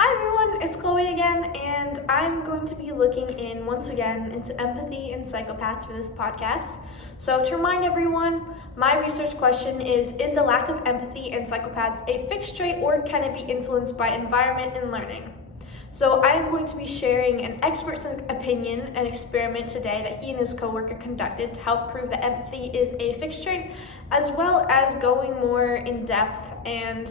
Hi everyone, it's Chloe again, and I'm going to be looking in once again into empathy and psychopaths for this podcast. So to remind everyone, my research question is the lack of empathy in psychopaths a fixed trait or can it be influenced by environment and learning? So I'm going to be sharing an expert's opinion and experiment today that he and his coworker conducted to help prove that empathy is a fixed trait, as well as going more in depth and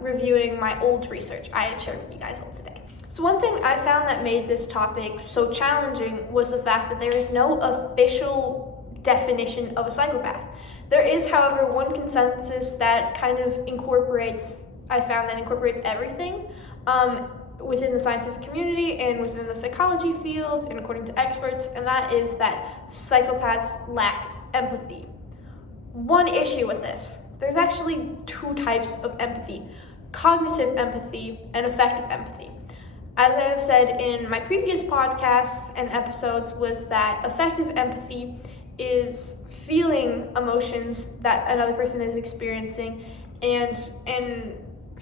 reviewing my old research I had shared with you guys all today. So one thing I found that made this topic so challenging was the fact that there is no official definition of a psychopath. There is, however, one consensus that kind of incorporates everything within the scientific community and within the psychology field and according to experts, and that is that psychopaths lack empathy. One issue with this: there's actually two types of empathy: cognitive empathy and affective empathy. As I have said in my previous podcasts and episodes, was that affective empathy is feeling emotions that another person is experiencing and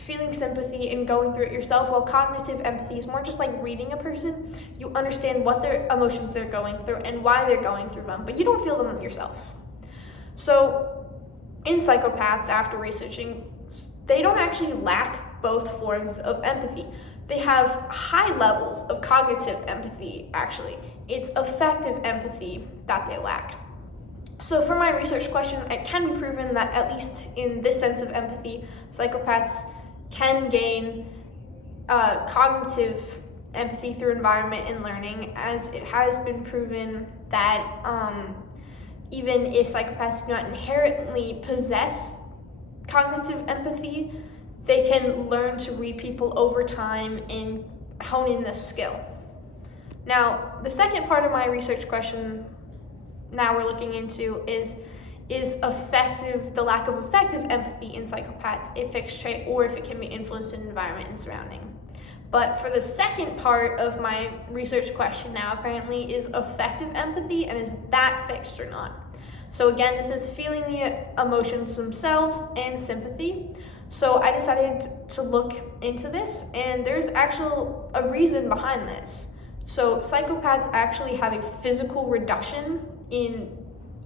feeling sympathy and going through it yourself, while cognitive empathy is more just like reading a person. You understand what their emotions they're going through and why they're going through them, but you don't feel them yourself. So in psychopaths, after researching, they don't actually lack both forms of empathy. They have high levels of cognitive empathy, actually. It's affective empathy that they lack. So for my research question, it can be proven that at least in this sense of empathy, psychopaths can gain cognitive empathy through environment and learning, as it has been proven that even if psychopaths do not inherently possess cognitive empathy, they can learn to read people over time and hone in this skill. Now, the second part of my research question now we're looking into is the lack of effective empathy in psychopaths a fixed trait, or if it can be influenced in environment and surrounding. But for the second part of my research question now, apparently, is effective empathy, and is that fixed or not? So again, this is feeling the emotions themselves and sympathy. So I decided to look into this, and there's actually a reason behind this. So psychopaths actually have a physical reduction in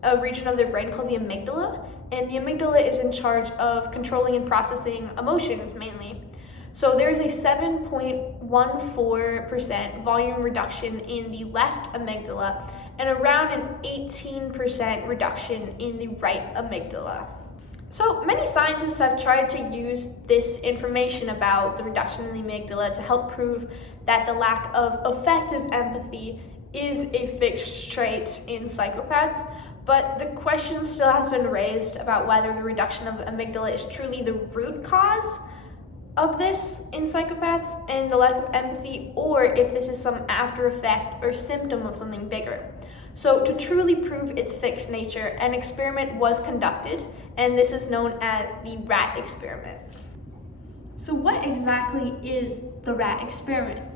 a region of their brain called the amygdala, and the amygdala is in charge of controlling and processing emotions mainly. So there's a 7.14% volume reduction in the left amygdala and around an 18% reduction in the right amygdala. So many scientists have tried to use this information about the reduction in the amygdala to help prove that the lack of effective empathy is a fixed trait in psychopaths, but the question still has been raised about whether the reduction of the amygdala is truly the root cause of this in psychopaths and the lack of empathy, or if this is some after effect or symptom of something bigger. So to truly prove its fixed nature, an experiment was conducted, and this is known as the rat experiment. So what exactly is the rat experiment?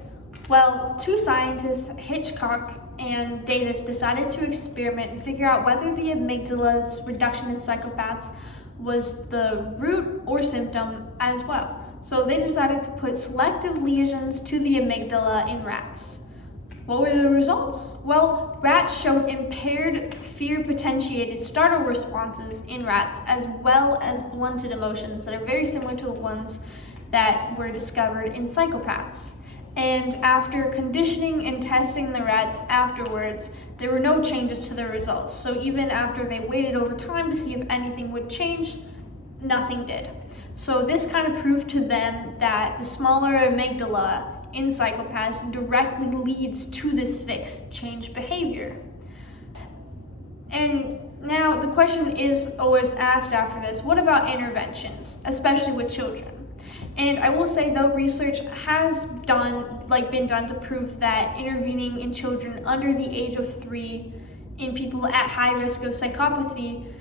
Well, two scientists, Hitchcock and Davis, decided to experiment and figure out whether the amygdala's reduction in psychopaths was the root or symptom as well. So they decided to put selective lesions to the amygdala in rats. What were the results? Well, rats showed impaired fear-potentiated startle responses in rats, as well as blunted emotions that are very similar to the ones that were discovered in psychopaths. And after conditioning and testing the rats afterwards, there were no changes to their results. So even after they waited over time to see if anything would change, nothing did. So this kind of proved to them that the smaller amygdala in psychopaths directly leads to this fixed change behavior. And now the question is always asked after this: what about interventions, especially with children? And I will say, though, research has been done to prove that intervening in children under the age of 3 in people at high risk of psychopathy,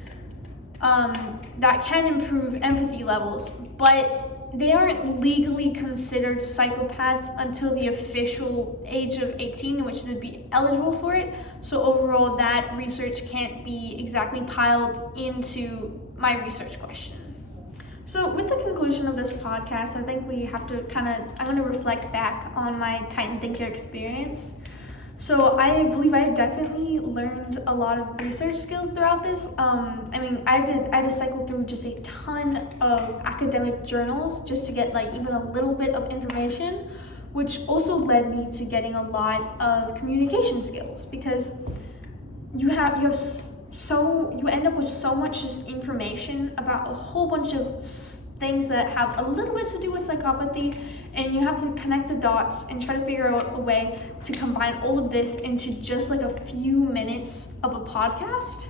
that can improve empathy levels, but they aren't legally considered psychopaths until the official age of 18, in which they'd be eligible for it. So overall, that research can't be exactly piled into my research question. So with the conclusion of this podcast, I think we have to I'm going to reflect back on my Titan Thinker experience. So I believe I definitely learned a lot of research skills throughout this. I had to cycle through just a ton of academic journals just to get like even a little bit of information, which also led me to getting a lot of communication skills, because you end up with so much just information about a whole bunch of things that have a little bit to do with psychopathy, and you have to connect the dots and try to figure out a way to combine all of this into just like a few minutes of a podcast,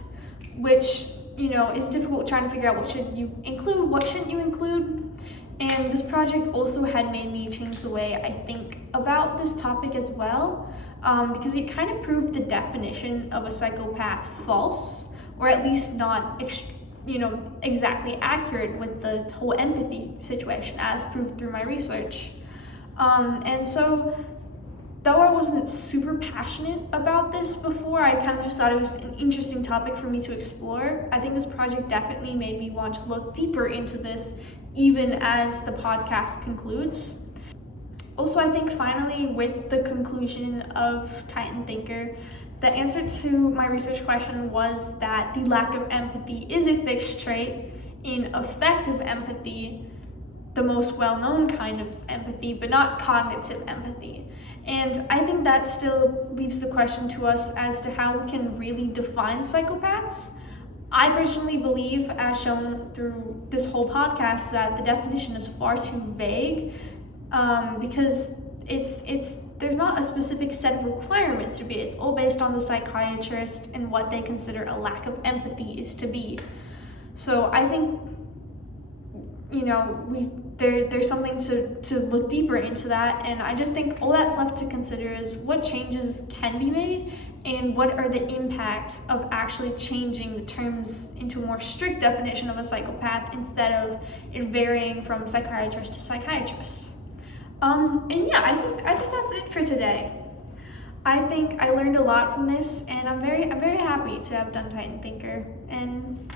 which, is difficult trying to figure out what should you include, what shouldn't you include. And this project also had made me change the way I think about this topic as well, because it kind of proved the definition of a psychopath false, or at least not exactly accurate with the whole empathy situation as proved through my research. And so though I wasn't super passionate about this before, I kind of just thought it was an interesting topic for me to explore. I think this project definitely made me want to look deeper into this even as the podcast concludes. Also, I think finally, with the conclusion of Titan Thinker, the answer to my research question was that the lack of empathy is a fixed trait in affective empathy, the most well-known kind of empathy, but not cognitive empathy. And I think that still leaves the question to us as to how we can really define psychopaths. I personally believe, as shown through this whole podcast, that the definition is far too vague, because there's not a specific set of requirements to be. It's all based on the psychiatrist and what they consider a lack of empathy is to be. So I think, there's something to look deeper into that, and I just think all that's left to consider is what changes can be made and what are the impact of actually changing the terms into a more strict definition of a psychopath instead of it varying from psychiatrist to psychiatrist. And yeah, I think that's it for today. I think I learned a lot from this, and I'm very happy to have done Titan Thinker. And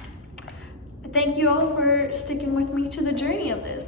thank you all for sticking with me to the journey of this.